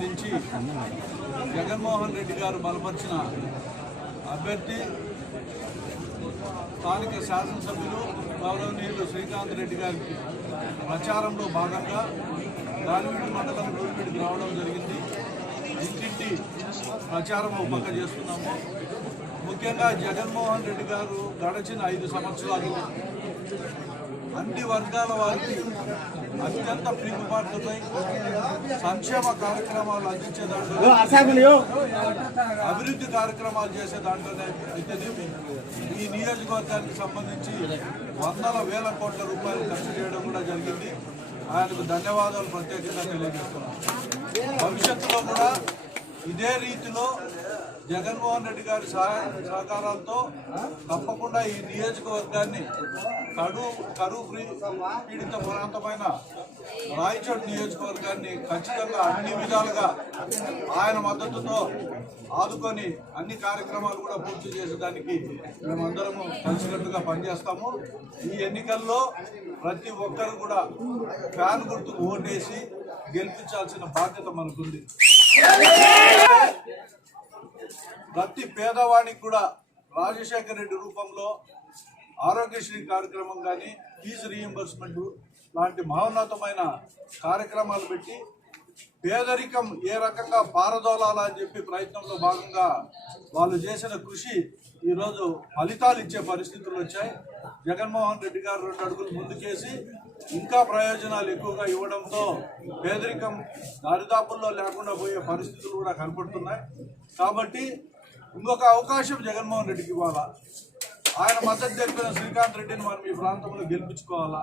నుంచి జగన్మోహన్ రెడ్డి గారు బలపరిచిన అభ్యర్థి స్థానిక శాసనసభ్యులు గౌరవనీయులు శ్రీకాంత్ రెడ్డి గారికి ప్రచారంలో భాగంగా గాలివీడి మండలం నూరిపేటకి రావడం జరిగింది. ఇంటింటి ప్రచారం పక్క చేస్తున్నాము. ముఖ్యంగా జగన్మోహన్ రెడ్డి గారు గడిచిన ఐదు సంవత్సరాలు అన్ని వర్గాల వారికి అత్యంత ప్రీతిపాత్రపై సంక్షేమ కార్యక్రమాలు అందించే దాంట్లో అభివృద్ధి కార్యక్రమాలు చేసే దాంట్లోనే అయితేనేమి ఈ నియోజకవర్గానికి సంబంధించి వందల వేల కోట్ల రూపాయలు ఖర్చు చేయడం కూడా జరిగింది. ఆయనకు ధన్యవాదాలు ప్రత్యేకంగా తెలియజేస్తున్నాం. భవిష్యత్తులో కూడా ఇదే రీతిలో జగన్మోహన్ రెడ్డి గారి సహాయ సహకారాలతో తప్పకుండా ఈ నియోజకవర్గాన్ని కరువు కరువు పీడిత ప్రాంతమైన రాయచోటి నియోజకవర్గాన్ని ఖచ్చితంగా అన్ని విధాలుగా ఆయన మద్దతుతో ఆదుకొని అన్ని కార్యక్రమాలు కూడా పూర్తి చేసేదానికి మేమందరము కలిసికట్టుగా పనిచేస్తాము. ఈ ఎన్నికల్లో ప్రతి ఒక్కరు కూడా ఫ్యాన్ గుర్తుకు ఓటేసి గెలిపించాల్సిన బాధ్యత మనకుంది. ప్రతి పేదవాడికి కూడా రాజశేఖర రెడ్డి రూపంలో ఆరోగ్యశ్రీ కార్యక్రమం కానీ ఫీజు రీఎంబర్స్మెంట్ లాంటి మహోన్నతమైన కార్యక్రమాలు పెట్టి పేదరికం ఏ రకంగా పారదోలాలని చెప్పి ప్రయత్నంలో భాగంగా వాళ్ళు చేసిన కృషి ఈరోజు ఫలితాలు ఇచ్చే పరిస్థితులు వచ్చాయి. జగన్మోహన్ రెడ్డి గారు రెండు అడుగులు ముందుకేసి ఇంకా ప్రయోజనాలు ఎక్కువగా ఇవ్వడంతో పేదరికం దారిదాపుల్లో లేకుండా పోయే పరిస్థితులు కూడా కనపడుతున్నాయి. కాబట్టి ఇంకొక అవకాశం జగన్మోహన్ రెడ్డికి ఇవ్వాలా? ఆయన మద్దతు తెలిపిన శ్రీకాంత్ రెడ్డిని మనం ఈ ప్రాంతంలో గెలిపించుకోవాలా?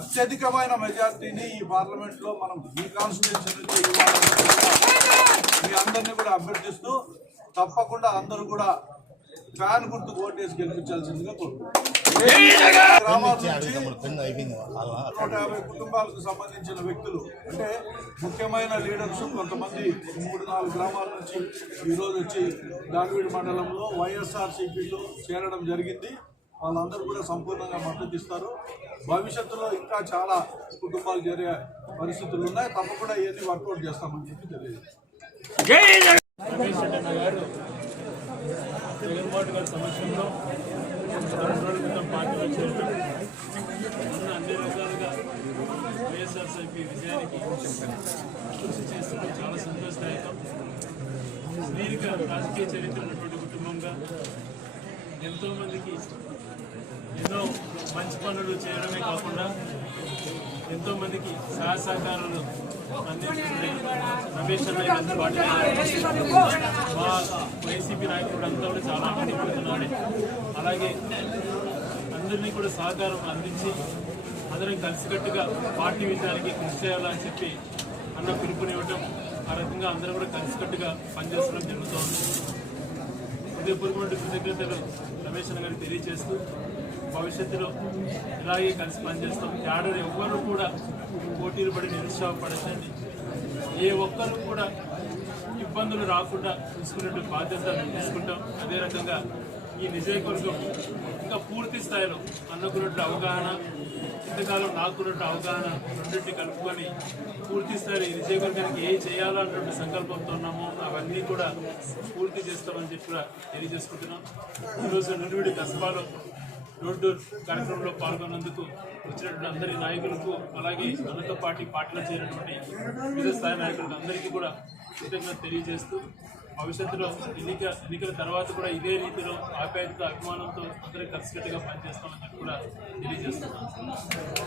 అత్యధికమైన మెజార్టీని ఈ పార్లమెంట్లో మనం ఈ కాన్స్టిట్యూన్సీ నుంచి ఇవ్వాలని మీ అందరినీ కూడా అభ్యర్థిస్తూ తప్పకుండా అందరూ కూడా ఫ్యాన్ గుర్తు ఓటేసి గెలిపించాల్సిందిగా నూట యాభై కుటుంబాలకు సంబంధించిన వ్యక్తులు అంటే ముఖ్యమైన లీడర్స్ కొంతమంది మూడు నాలుగు గ్రామాల నుంచి ఈరోజు వచ్చి దాడివీడి మండలంలో వైఎస్ఆర్ సిపిలో చేరడం జరిగింది. వాళ్ళందరూ కూడా సంపూర్ణంగా మద్దతు ఇస్తారు. భవిష్యత్తులో ఇంకా చాలా కుటుంబాలు చేరే పరిస్థితులు ఉన్నాయి. తప్పకుండా ఇవన్నీ వర్కౌట్ చేస్తామని చెప్పి తెలియదు జగన్మోహన్ గారి సమక్షంలో రెండు రోజుల క్రితం పార్టీలో చేరడం ఉన్న అన్ని రకాలుగా వైఎస్ఆర్సీపీ విజయానికి కృషి చేస్తున్న చాలా సంతోషదాయకం. సుదీర్ఘ రాజకీయ చరిత్ర ఉన్నటువంటి కుటుంబంగా ఎంతోమందికి ఎన్నో మంచి పనులు చేయడమే కాకుండా ఎంతోమందికి సహాయ సహకారాలు రమేష్ అన్న మా వైసీపీ నాయకుడు అంతా కూడా చాలా ఆనందపడుతున్నాడు. అలాగే అందరినీ కూడా సహకారం అందించి అందరం కలిసికట్టుగా పార్టీ విజయానికి కృషి చేయాలని చెప్పి అన్న పిలుపునివ్వటం ఆ రకంగా అందరూ కూడా కలిసికట్టుగా పనిచేస్తడం జరుగుతోంది. హృదయపూర్వక కృతజ్ఞతలు రమేష్ అన్న గారికి తెలియజేస్తూ భవిష్యత్తులో ఇలాగే కలిసి పనిచేస్తాం. క్యాడర్ ఎవ్వరూ కూడా పోటీలు పడి నిరుత్సాహపడకండి. ఏ ఒక్కరు కూడా ఇబ్బందులు రాకుండా చూసుకునే బాధ్యత తీసుకుంటాం. అదే రకంగా ఈ నిజయకొరకు ఇంకా పూర్తి స్థాయిలో అన్నకున్నట్టు అవగాహన ఇంతకాలం నాకున్నట్టు అవగాహన రెండింటిని కలుపుకొని పూర్తి స్థాయిలో ఈ విజయవర్గానికి ఏ చేయాలన్నటువంటి సంకల్పంతో ఉన్నామో అవన్నీ కూడా పూర్తి చేస్తామని చెప్పి కూడా తెలియజేసుకుంటున్నాం. ఈరోజు నుండి కసబాలో రోడ్డు కార్యక్రమంలో పాల్గొన్నందుకు వచ్చినటువంటి అందరి నాయకులకు అలాగే మనతో పార్టీ పార్టీలో చేరినటువంటి వివిధ స్థాయి నాయకులకు అందరికీ కూడా కృతజ్ఞత తెలియజేస్తూ భవిష్యత్తులో ఎన్నిక ఎన్నికల తర్వాత కూడా ఇదే రీతిలో ఆప్యాయత అభిమానంతో అందరూ కలిసికట్టుగా పనిచేస్తామని కూడా తెలియజేస్తున్నాం.